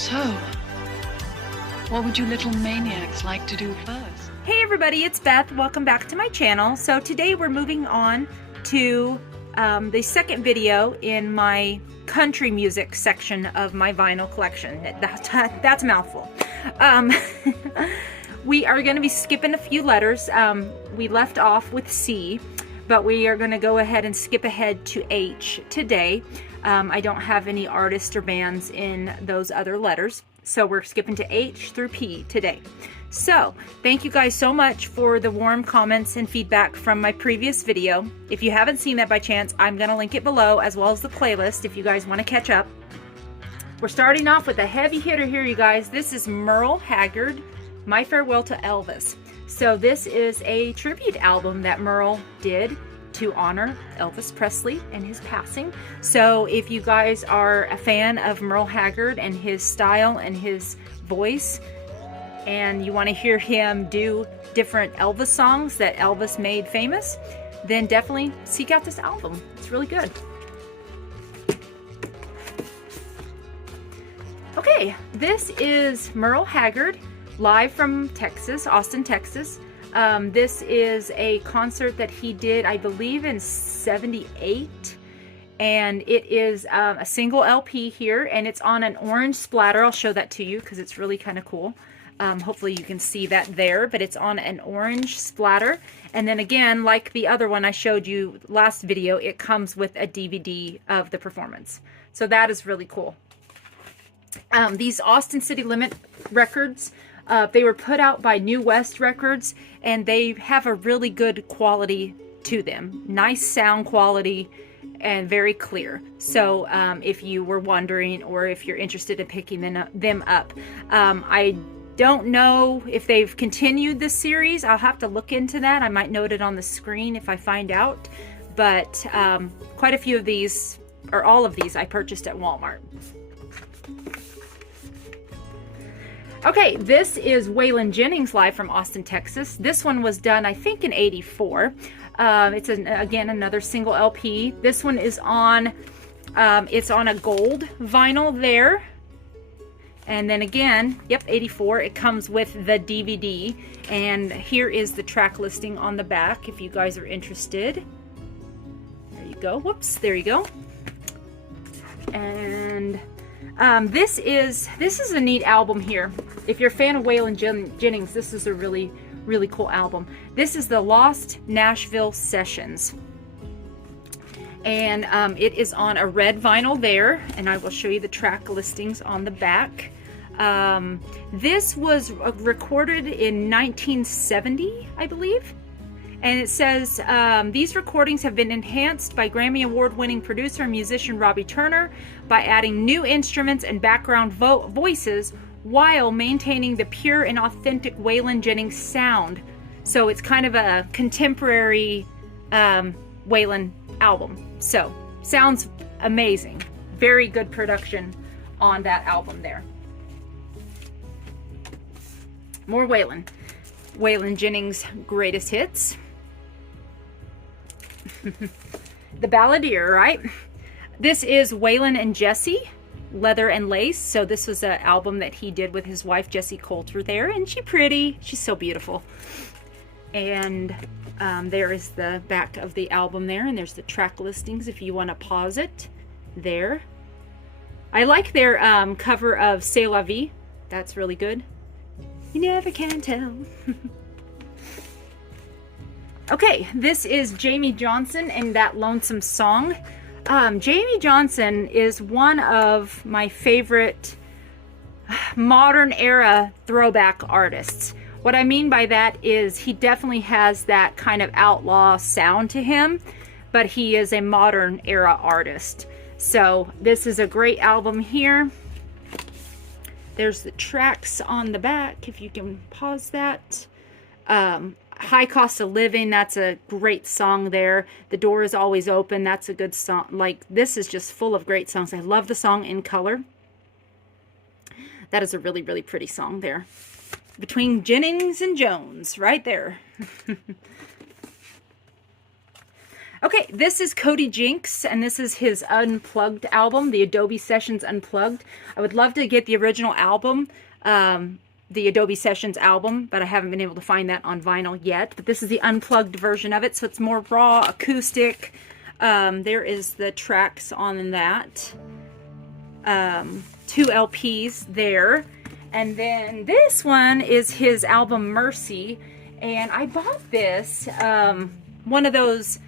So, what would you little maniacs like to do first? Hey everybody, it's Beth. Welcome back to my channel. So today we're moving on to the second video in my country music section of my vinyl collection. That's a mouthful. We are going to be skipping a few letters. We left off with C, but we are going to go ahead and skip ahead to H today. I don't have any artists or bands in those other letters, so we're skipping to H through P today. So, thank you guys so much for the warm comments and feedback from my previous video. If you haven't seen that by chance, I'm going to link it below, as well as the playlist if you guys want to catch up. We're starting off with a heavy hitter here, you guys. This is Merle Haggard, My Farewell to Elvis. So this is a tribute album that Merle did to honor Elvis Presley and his passing. So if you guys are a fan of Merle Haggard and his style and his voice, and you want to hear him do different Elvis songs that Elvis made famous, then definitely seek out this album. It's really good. Okay, this is Merle Haggard, live from Texas, Austin, Texas. This is a concert that he did, I believe, in '78. And it is a single LP here, and it's on an orange splatter. I'll show that to you because it's really kind of cool. Hopefully you can see that there, but it's on an orange splatter. And then again, like the other one I showed you last video, it comes with a DVD of the performance. So that is really cool. These Austin City Limit records, they were put out by New West Records, and they have a really good quality to them. Nice sound quality and very clear. So if you were wondering, or if you're interested in picking them up, I don't know if they've continued this series. I'll have to look into that. I might note it on the screen if I find out. But quite a few of these, or all of these, I purchased at Walmart. Okay, this is Waylon Jennings live from Austin, Texas. This one was done, I think, in '84. It's again another single LP. This one is on, it's on a gold vinyl there. And then again, yep, '84. It comes with the DVD. And here is the track listing on the back if you guys are interested. There you go. Whoops, there you go. And this is a neat album here. If you're a fan of Waylon Jennings, this is a really, really cool album. This is the Lost Nashville Sessions. And it is on a red vinyl there, and I will show you the track listings on the back. This was recorded in 1970, I believe. And it says, these recordings have been enhanced by Grammy Award-winning producer and musician Robbie Turner by adding new instruments and background voices while maintaining the pure and authentic Waylon Jennings sound. So it's kind of a contemporary Waylon album. So, sounds amazing. Very good production on that album there. More Waylon. Waylon Jennings' greatest hits. The Balladeer, right? This is Waylon and Jessie, Leather and Lace. So this was an album that he did with his wife, Jessie Coulter there. And she's pretty. She's so beautiful. And there is the back of the album there. And there's the track listings if you want to pause it there. I like their cover of C'est La Vie. That's really good. You never can tell. Okay, this is Jamey Johnson and That Lonesome Song. Jamey Johnson is one of my favorite modern era throwback artists. What I mean by that is he definitely has that kind of outlaw sound to him, but he is a modern era artist. So this is a great album here. There's the tracks on the back, if you can pause that. High Cost of Living, that's a great song there. The Door Is Always Open, that's a good song. Like, this is just full of great songs. I love the song In Color. That is a really, really pretty song there. Between Jennings and Jones, right there. Okay, this is Cody Jinks, and this is his Unplugged album, the Adobe Sessions Unplugged. I would love to get the original album, the Adobe Sessions album, but I haven't been able to find that on vinyl yet. But this is the unplugged version of it, so it's more raw, acoustic. There is the tracks on that. 2 LPs there. And then this one is his album Mercy, and I bought this, one of those,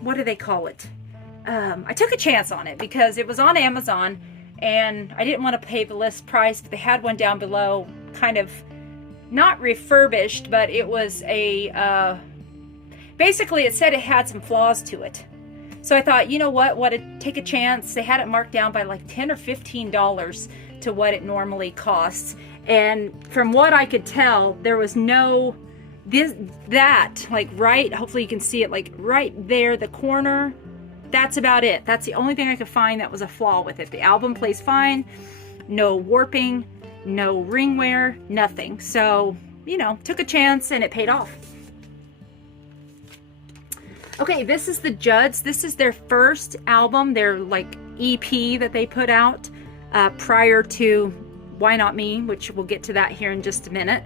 what do they call it? I took a chance on it because it was on Amazon, and I didn't want to pay the list price, but they had one down below, kind of not refurbished, but it was a, basically it said it had some flaws to it. So I thought, you know what, take a chance. They had it marked down by like $10 or $15 to what it normally costs. And from what I could tell, there was no, like right, hopefully you can see it, like right there, the corner, that's about it. That's the only thing I could find that was a flaw with it. The album plays fine, no warping, no ring wear, nothing. So, you know, took a chance and it paid off. Okay, this is the Judds. This is their first album, their like EP that they put out prior to Why Not Me, which we'll get to that here in just a minute.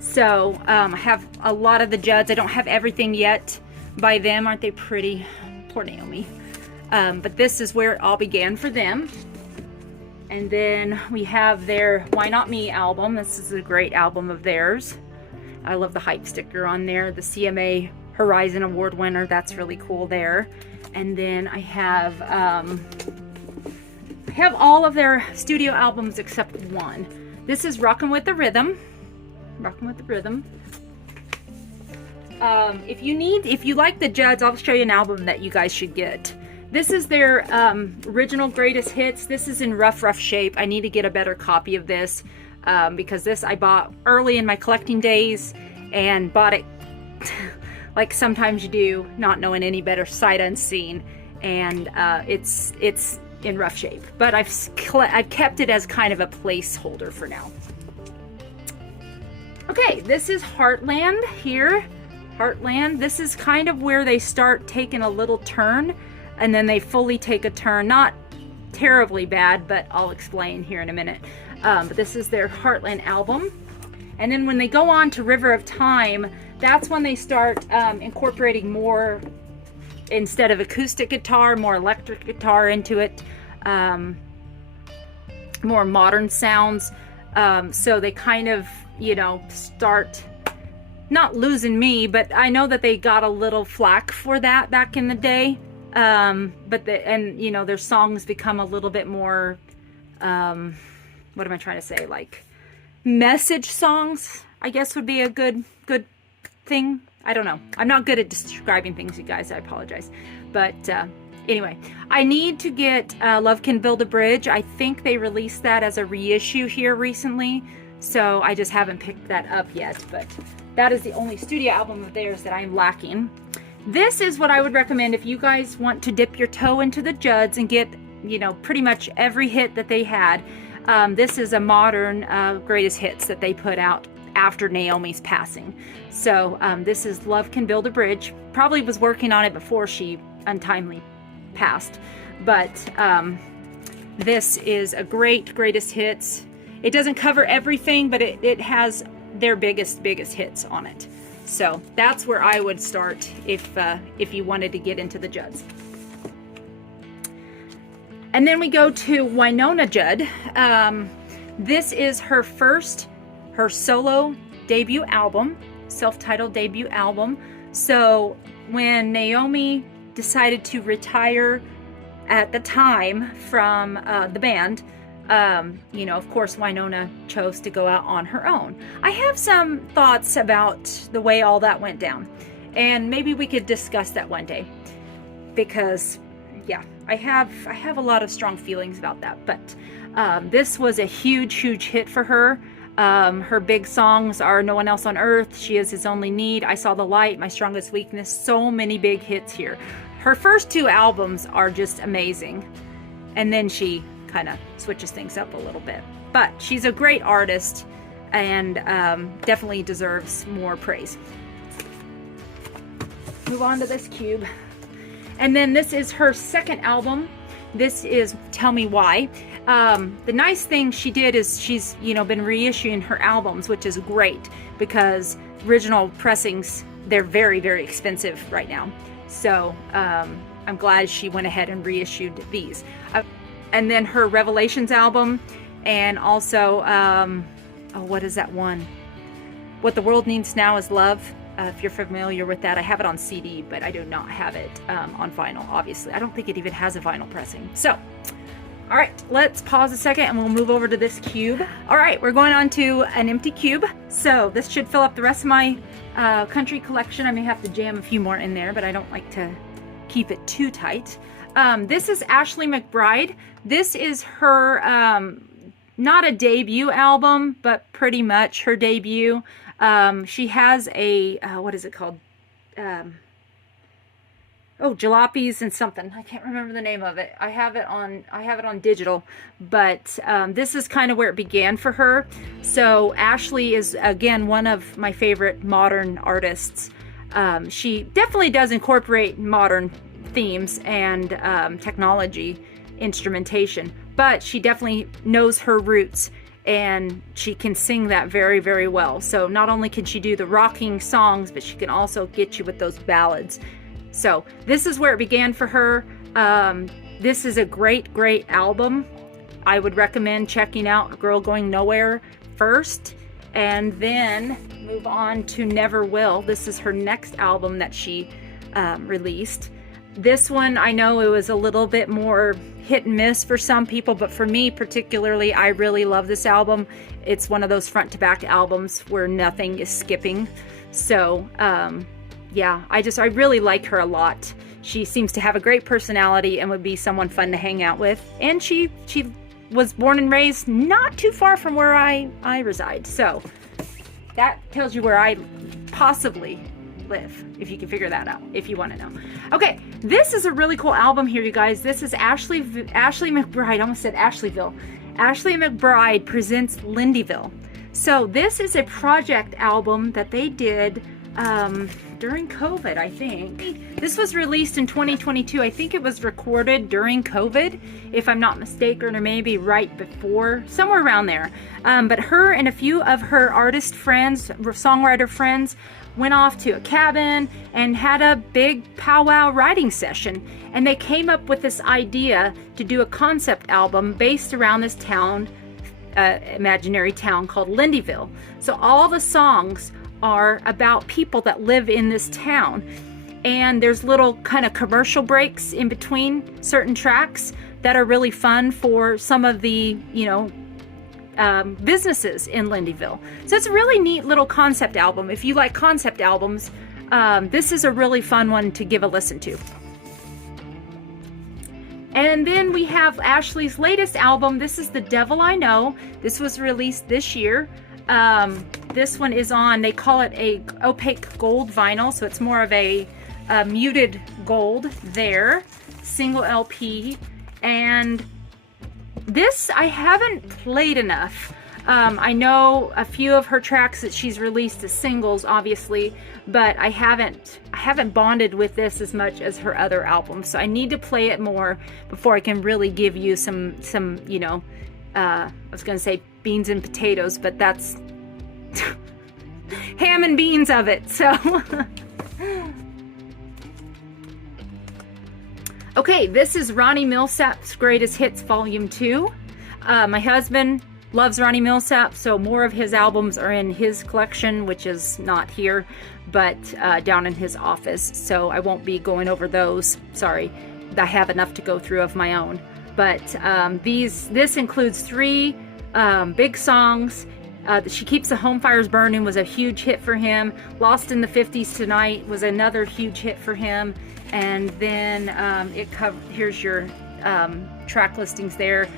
So I have a lot of the Judds. I don't have everything yet by them. Aren't they pretty? Poor Naomi. But this is where it all began for them. And then we have their Why Not Me album. This is a great album of theirs. I love the hype sticker on there. The CMA Horizon Award winner. That's really cool there. And then I have all of their studio albums except one. This is Rockin' with the Rhythm. Rockin' with the Rhythm. If you like the Judds, I'll show you an album that you guys should get. This is their original greatest hits. This is in rough shape. I need to get a better copy of this because this I bought early in my collecting days and bought it like sometimes you do, not knowing any better, sight unseen, and it's in rough shape. But I've kept it as kind of a placeholder for now. Okay, this is Heartland here. Heartland. This is kind of where they start taking a little turn, and then they fully take a turn. Not terribly bad, but I'll explain here in a minute. But this is their Heartland album. And then when they go on to River of Time, that's when they start incorporating more, instead of acoustic guitar, more electric guitar into it, more modern sounds. So they kind of, you know, start not losing me, but I know that they got a little flack for that back in the day. And you know, their songs become a little bit more, what am I trying to say? Like message songs, I guess would be a good thing. I don't know. I'm not good at describing things, you guys. I apologize. But anyway, I need to get Love Can Build a Bridge. I think they released that as a reissue here recently, so I just haven't picked that up yet. But that is the only studio album of theirs that I'm lacking. This is what I would recommend if you guys want to dip your toe into the Judds and get, you know, pretty much every hit that they had. This is a modern greatest hits that they put out after Naomi's passing. So this is Love Can Build a Bridge. Probably was working on it before she untimely passed. But this is a greatest hits. It doesn't cover everything, but it has their biggest hits on it. So that's where I would start if you wanted to get into the Judds. And then we go to Wynonna Judd. This is her solo debut album, self-titled debut album. So when Naomi decided to retire at the time from the band, you know, of course, Wynonna chose to go out on her own. I have some thoughts about the way all that went down, and maybe we could discuss that one day, because yeah, I have a lot of strong feelings about that. But this was a huge hit for her. Her big songs are No One Else on Earth, She Is His Only Need, I Saw the Light, My Strongest Weakness. So many big hits here. Her first 2 albums are just amazing, and then she kind of switches things up a little bit. But she's a great artist and definitely deserves more praise. Move on to this cube. And then this is her second album. This is Tell Me Why. The nice thing she did is she's, you know, been reissuing her albums, which is great because original pressings, they're very, very expensive right now. So I'm glad she went ahead and reissued these. And then her Revelations album, and also, oh, what is that one? What the World Needs Now is Love. If you're familiar with that, I have it on CD, but I do not have it on vinyl, obviously. I don't think it even has a vinyl pressing. So, all right, let's pause a second and we'll move over to this cube. All right, we're going on to an empty cube. So this should fill up the rest of my country collection. I may have to jam a few more in there, but I don't like to keep it too tight. This is Ashley McBryde. This is her, not a debut album, but pretty much her debut. She has a, what is it called? Jalopies and something. I can't remember the name of it. I have it on digital, but this is kind of where it began for her. So Ashley is, again, one of my favorite modern artists. She definitely does incorporate modern themes and technology instrumentation, but she definitely knows her roots and she can sing that very, very well. So not only can she do the rocking songs, but she can also get you with those ballads. So this is where it began for her. This is a great, great album. I would recommend checking out Girl Going Nowhere first and then move on to Never Will. This is her next album that she released. This one, I know it was a little bit more hit and miss for some people, but for me particularly, I really love this album. It's one of those front to back albums where nothing is skipping. So, yeah, I really like her a lot. She seems to have a great personality and would be someone fun to hang out with. And she was born and raised not too far from where I reside. So that tells you where I possibly live, if you can figure that out, if you want to know. Okay, this is a really cool album here, you guys. This is Ashley McBryde. I almost said Ashleyville. Ashley McBryde presents Lindyville. So this is a project album that they did during COVID, I think. This was released in 2022. I think it was recorded during COVID, if I'm not mistaken, or maybe right before, somewhere around there. But her and a few of her artist friends, songwriter friends, went off to a cabin and had a big powwow writing session. And they came up with this idea to do a concept album based around this town, imaginary town called Lindyville. So all the songs are about people that live in this town. And there's little kind of commercial breaks in between certain tracks that are really fun for some of the, you know, businesses in Lindyville. So it's a really neat little concept album. If you like concept albums, this is a really fun one to give a listen to. And then we have Ashley's latest album. This is The Devil I Know. This was released this year. This one is on, they call it a opaque gold vinyl, so it's more of a muted gold there, single LP. And this I haven't played enough. I know a few of her tracks that she's released as singles, obviously, but I haven't bonded with this as much as her other albums. So I need to play it more before I can really give you some you know, I was gonna say beans and potatoes, but that's ham and beans of it. So okay, this is Ronnie Milsap's Greatest Hits Volume 2. My husband loves Ronnie Milsap, so more of his albums are in his collection, which is not here, but down in his office. So I won't be going over those. Sorry, I have enough to go through of my own. But this includes 3 big songs. She Keeps the Home Fires Burning was a huge hit for him. Lost in the 50s Tonight was another huge hit for him. And then here's your track listings there.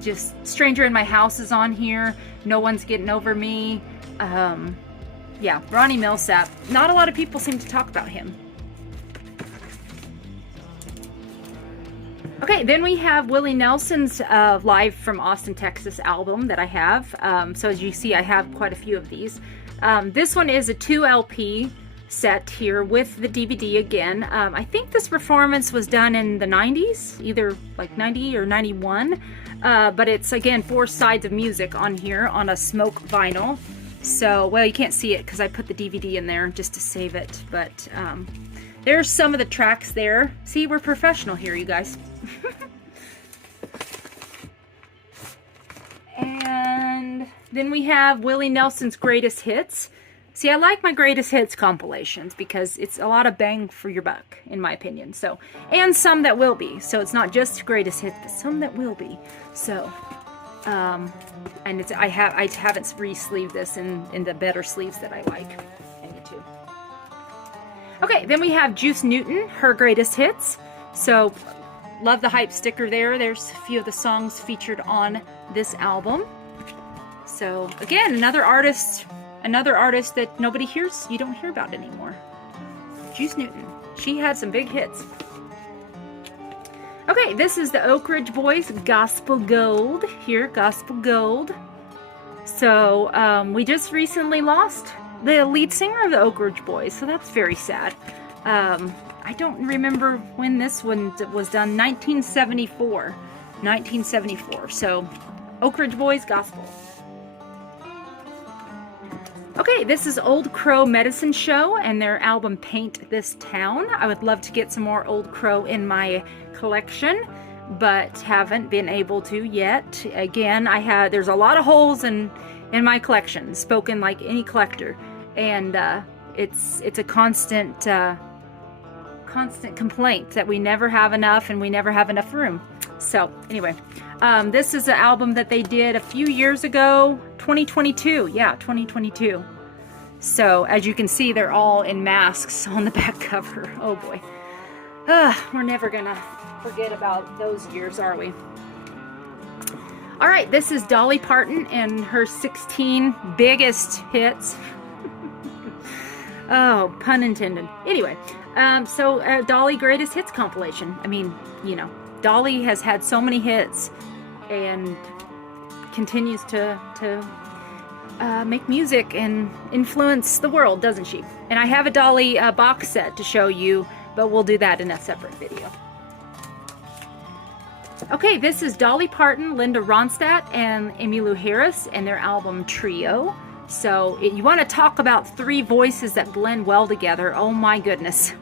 Just Stranger in My House is on here. No One's Getting Over Me. Yeah, Ronnie Milsap. Not a lot of people seem to talk about him. Okay, then we have Willie Nelson's Live from Austin, Texas album that I have. So as you see, I have quite a few of these. This one is a 2 LP. set here with the DVD again. I think this performance was done in the 90s, either like 90 or 91. But it's, again, 4 sides of music on here on a smoke vinyl. So, well, you can't see it because I put the DVD in there just to save it. But there's some of the tracks there. See, we're professional here, you guys. And then we have Willie Nelson's Greatest Hits. See, I like my Greatest Hits compilations because it's a lot of bang for your buck, in my opinion. So, and some that will be. So it's not just Greatest Hits, but some that will be. So, and it's I haven't re-sleeved this in the better sleeves that I like. I need to. Okay, then we have Juice Newton, her Greatest Hits. So, love the hype sticker there. There's a few of the songs featured on this album. So, again, another artist that nobody hears, you don't hear about anymore. Juice Newton. She had some big hits. Okay, this is the Oak Ridge Boys, Gospel Gold. Here, Gospel Gold. So, we just recently lost the lead singer of the Oak Ridge Boys, so that's very sad. I don't remember when this one was done. 1974. 1974. So, Oak Ridge Boys, Gospel. Okay, this is Old Crow Medicine Show and their album Paint This Town. I would love to get some more Old Crow in my collection, but haven't been able to yet. Again, there's a lot of holes in my collection, spoken like any collector, and it's a constant complaint that we never have enough and we never have enough room. So anyway, this is an album that they did a few years ago, 2022. Yeah, 2022. So as you can see, they're all in masks on the back cover. Oh boy. We're never gonna forget about those years, are we? All right, this is Dolly Parton and her 16 biggest hits. Oh, pun intended. Anyway, so Dolly Greatest Hits compilation. I mean, you know, Dolly has had so many hits and continues to make music and influence the world, doesn't she? And I have a Dolly box set to show you, but we'll do that in a separate video. Okay, this is Dolly Parton, Linda Ronstadt, and Emmylou Harris and their album Trio. So you want to talk about 3 voices that blend well together. Oh my goodness.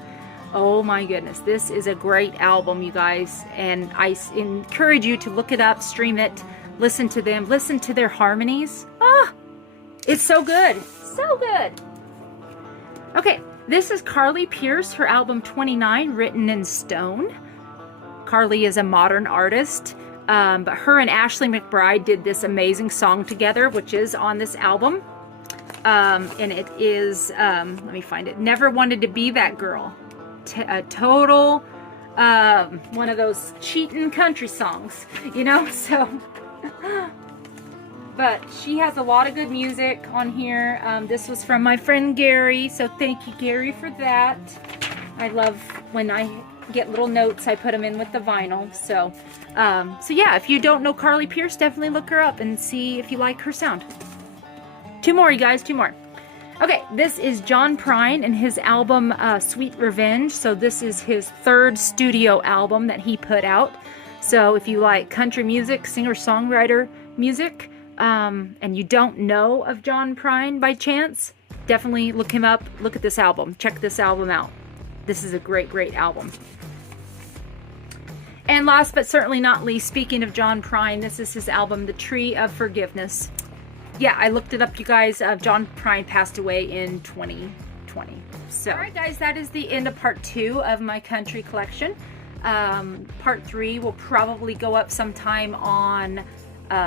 Oh my goodness. This is a great album, you guys. And I encourage you to look it up, stream it, listen to them, listen to their harmonies. Ah, it's so good. So good. Okay, this is Carly Pearce, her album 29, Written in Stone. Carly is a modern artist, but her and Ashley McBryde did this amazing song together, which is on this album. And it is, let me find it, Never Wanted to Be That Girl. A total, one of those cheating country songs, you know, so, but she has a lot of good music on here. This was from my friend Gary, so thank you, Gary, for that. I love when I get little notes, I put them in with the vinyl. So yeah, if you don't know Carly Pearce, definitely look her up and see if you like her sound. 2 more, you guys, 2 more. Okay, this is John Prine and his album Sweet Revenge. So this is his 3rd studio album that he put out. So if you like country music, singer-songwriter music, and you don't know of John Prine by chance, definitely look him up, look at this album, check this album out. This is a great, great album. And last but certainly not least, speaking of John Prine, this is his album, The Tree of Forgiveness. Yeah, I looked it up, you guys. John Prine passed away in 2020. So, all right, guys, that is the end of part 2 of my country collection. Part 3 will probably go up sometime on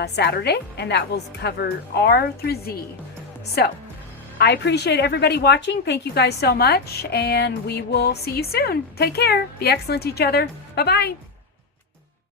Saturday, and that will cover R through Z. So, I appreciate everybody watching. Thank you guys so much, and we will see you soon. Take care. Be excellent to each other. Bye-bye.